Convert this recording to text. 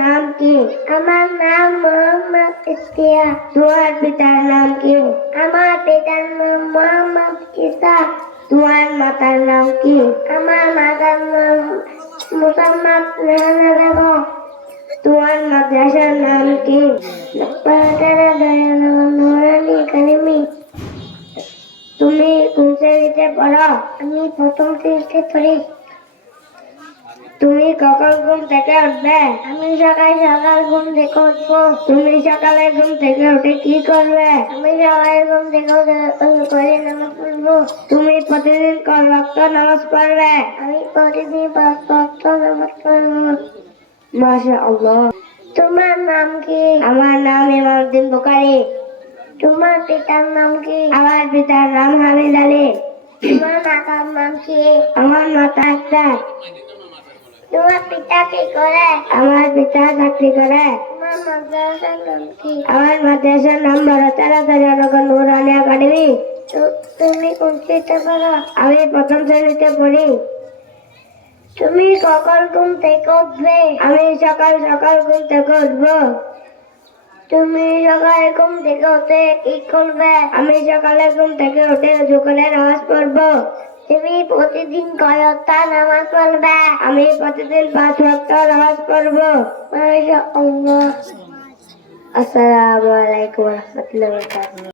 নাম কি? আমার নাম মোহাম্মদ ইশতিয়াক। তোমার পিতার নাম কি? আমার পিতার নাম মোহাম্মদ ইসা। তোমার মাতার নাম কি? আমার মাতার নাম মুসাম্মদ রেহানা বেগম। তোমার মাদ্রাসার নাম কি? বাটারা দয়ানগর নুরানি একাডেমি। তুমি কোন শ্রেণীতে পড়ো? আমি প্রথম শ্রেণীতে পড়ি। তুমি কখন ঘুম থেকে উঠবে? আমি সকাল সকাল ঘুম থেকে উঠবো। তুমি সকালে ঘুম থেকে উঠে কি করবে? আমি সকাল ঘুম থেকে করে নামাজ পড়বো। তুমি প্রতিদিন কয় ওয়াক্ত নামাজ পড়বে? আমি প্রতিদিন 5 ওয়াক্ত নামাজ পড়বো। মাশাআল্লাহ। তোমার নাম কি? আমার নাম ইমামউদ্দিন বুখারী। তোমার পিতার নাম কি? আমার পিতার নাম হামিদ আলী। তোমার মাতার নাম কি? আমার মাতা আক্তার। তোমার পিতা কি করে? আমার পিতা চাকরি করে। তোমার মাদ্রাসার নাম কি? আমার মাদ্রাসার নাম বাটারা দয়ানগর নুরানি একাডেমি। তুমি কোন শ্রেণীতে পড়ো? আমি প্রথম শ্রেণীতে পড়ি। তুমি কখন ঘুম থেকে উঠবে? আমি সকাল সকাল ঘুম থেকে উঠবো। তুমি সকালে ঘুম থেকে উঠে কি করবে? আমি সকালে ঘুম থেকে উঠে ওযু করে নামাজ পড়বো। তুমি প্রতিদিন কয় ওয়াক্ত নামাজ পড়বে? আমি প্রতিদিন 5 ওয়াক্ত নামাজ পড়বো। মাশাআল্লাহ। আসসালামু আলাইকুম ওয়া রাহমাতুল্লাহি ওয়া বারাকাতুহু।